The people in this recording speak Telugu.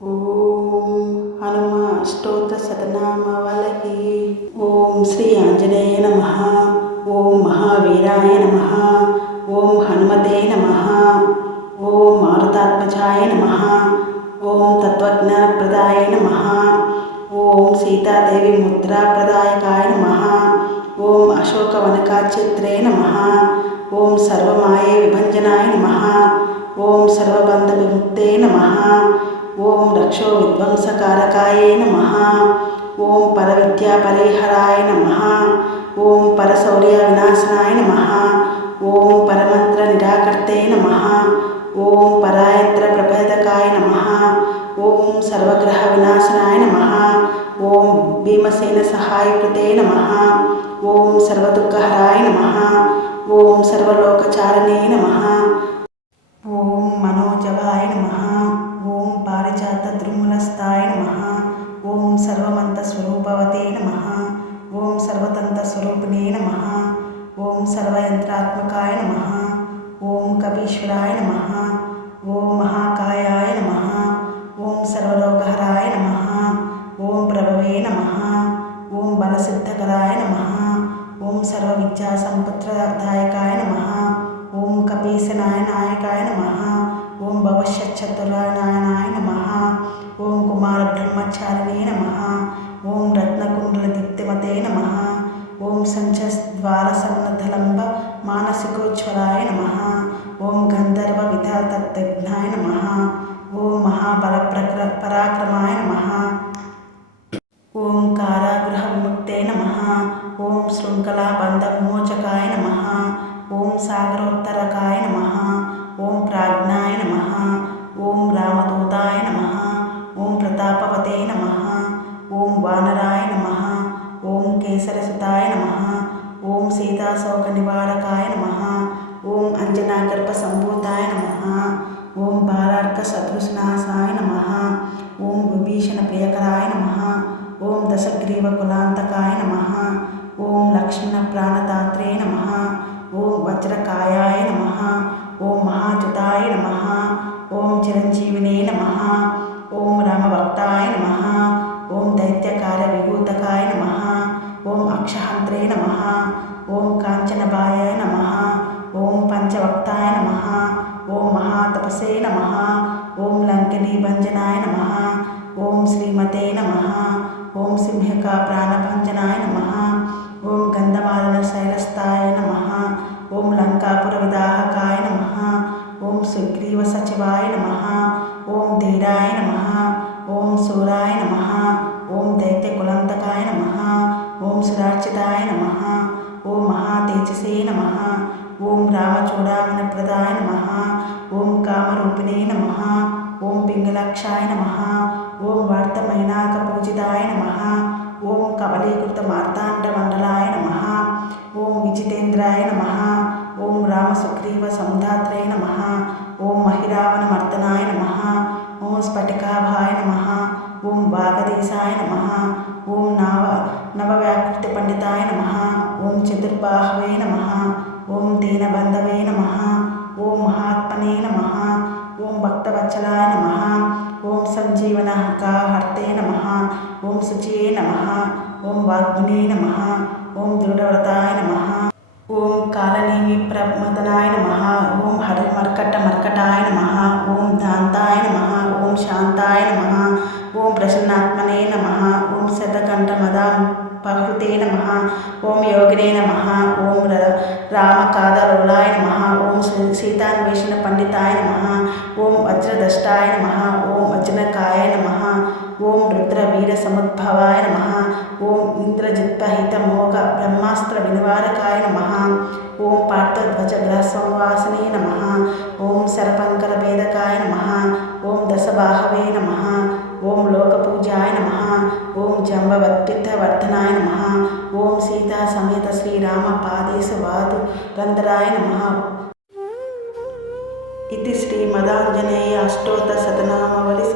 ఓం హనుమ అష్టోత్తర శతనామావళి. ఓం శ్రీ ఆంజనేయ నమః. ఓం మహావీరాయ నమః. ఓం హనుమతే నమః. ఓం మారుతాత్మజాయ నమః. ఓం తత్వజ్ఞానప్రదాయ నమః. ఓం సీతాదేవి ముద్రాప్రదాయకాయ నమః. ఓం అశోకవనకాచిత్రే నమః. ఓం సర్వమాయే విభంజనాయ నమః. ఓం సర్వబంధ విముక్తే నమః. ఓం రక్షో విధ్వంసకారకాయ నమః. ఓం పరవిద్యా పరిహరాయ నమః. ఓం పరశౌర్య వినాశనాయ నమః. ఓం పరమంత్ర నిరాకర్తే నమః. ఓం పరాయంత్ర ప్రభేదకాయ నమః. ఓం సర్వగ్రహ వినాశనాయ నమః. ఓం భీమసేన సహాయకృతే నమః. ఓం సర్వదుఃఖహరాయ నమః. ఓం సర్వలోకచారణే నమః. ఓం మనోజవాయ నమః. ఓం పారిజాత ద్రుమూలస్థాయ నమః. ఓం సర్వమంత్రస్వరూపవతే నమః. ఓం సర్వతంత్రస్వరూపిణే నమః. ఓం సర్వయంత్రాత్మకాయ నమః. ఓం కపీశ్వరాయ నమః. ఓం మహాకాయాయ నమః. ఓం సర్వరోగహరాయ నమః. ఓం ప్రభవే నమః. ఓం బలసిద్ధకరాయ నమః. ఓం సర్వవిద్యాసంపత్రదాయకాయ నమః. ఓం కపీశనాయనాయకాయ నమః. ఓం భవశ్చతుర్నారాయణాయ నమః. ఓం కుమార బ్రహ్మచారిణే నమః. ఓం రత్నకుండలదీప్తిమతే నమః. ఓం సంచద్వారసన్నధలంబ మానసికోజ్వలాయ నమః. ఓం గంధర్వ విధాతజ్ఞాయ నమః. ఓం మహాబల పరాక్రమాయ నమః. ఓం కారాగృహ విముక్తే నమః. ఓం శృంఖలా బంధ విమోచకాయ నమః. ఓం సాగరోత్తరకాయ నమః. ఓం ప్రాజ్ఞాయ నమః. ఓం రామదూతాయ నమః. ఓం ప్రతాపవతే నమః. ఓం వానరాయ నమః. ఓం కేసరసుతాయ నమః. ఓం సీతాశోక నివారకాయ నమః. ఓం అంజనాగర్భ సంభూతాయ నమః. ఓం బాలార్క శత్రునాశాయ నమః. ఓం విభీషణ ప్రియకరాయ నమః. ఓం దశగ్రీవ కులాంతకాయ నమః. ఓం లక్ష్మణ ప్రాణదాత్రే నమః. ఓం వజ్రకాయాయ నమః. ఓం మహాజుతాయ నమః. ఓం చిరంజీవినే నమః. ఓం రామభక్తాయ నమః. ఓం దైత్యకార్య విభూతకాయ నమః. ఓం అక్షహంత్రే నమః. ఓం కాంచనబాయాయ నమః. ఓం పంచవక్తాయ నమః. ఓం మహాతపసే నమః. ఓం లంకినీ భంజనాయ నమః. ఓం శ్రీమతే నమః. ఓం సింహికా ప్రాణభంజనాయ నమః. ఓం గంధమాదన శైలస్థాయ నమః. ఓం లంకాపుర విదాహకాయ నమః. ఓం సుగ్రీవ సచివాయ నమః. ఓం ధీరాయ నమః. ఓం శూరాయ నమః. ఓం దైత్యకులంతకాయ నమః. ఓం సురార్చితాయ నమః. ఓం మహాతేజసే నమః. ఓం రామచూడామణి ప్రదాయ నమః. ఓం కామరూపిణే నమః. ఓం పింగళాక్షాయ నమః. ఓం వార్తమైనాక పూజితాయ నమః. ఓం కబలీకృత మార్తాండ మండలాయ నమః. ఓం విజితేంద్రాయ నమః. ఓం రామసుగ్రీవ సముధాత్రే నమః. ఓం మహిరావణ మర్దనాయ నమః. ఓం స్ఫటికాభాయ నమః. ఓం వాగదీశాయ నమః. ఓం నవవ్యాకృతి పండితాయ నమః. ఓం చతుర్బాహవే నమః. ఓం దీనబంధవే నమః. ఓం మహాత్మనే నమః. ఓం భక్తవత్సలాయ నమః. ఓం సంజీవనహర్తే నమః. ఓం శుచియే నమః. ఓం వాగ్మినే నమః. ఓం దృఢవ్రతాయ నమః. ఓం కాలనేమి ప్రమదనాయ నమః. ఓం మర్కటాయ నమః. ఓం దాంతాయ నమః. ఓం శాంతాయ నమః. ఓం ప్రసన్నాత్మనే నమః. ఓం శతకంఠమదాపహృతే నమః. ఓం యోగినే నమః. ఓం రామకాదలోలాయ నమః. ఓం సీతాన్వేషణ పండితాయ నమః. ఓం వజ్రదష్టాయ నమః. ఓం వజ్రకాయ నమః. ఓం రుద్రవీర సముద్భవాయ నమః. ఓం ఇంద్రజిత్పహిత మోగ బ్రహ్మాస్త్ర వినివారకాయ నమః. ఓం పార్థధ్వజ గ్రహసంవాసనే నమః. ఓం శరపంకర భేదకాయ నమః. ఓం దశబాహవే నమః. ఓం లోకపూజాయ నమః. ఓం జంబవద్పిత్తవర్ధనాయ నమః. ఓం సీతా సమేత శ్రీరామ పాదేశ వాదు రంధ్రాయ నమః. ఇది శ్రీమదాంజనేయ అష్టోత్తర శతనామావళి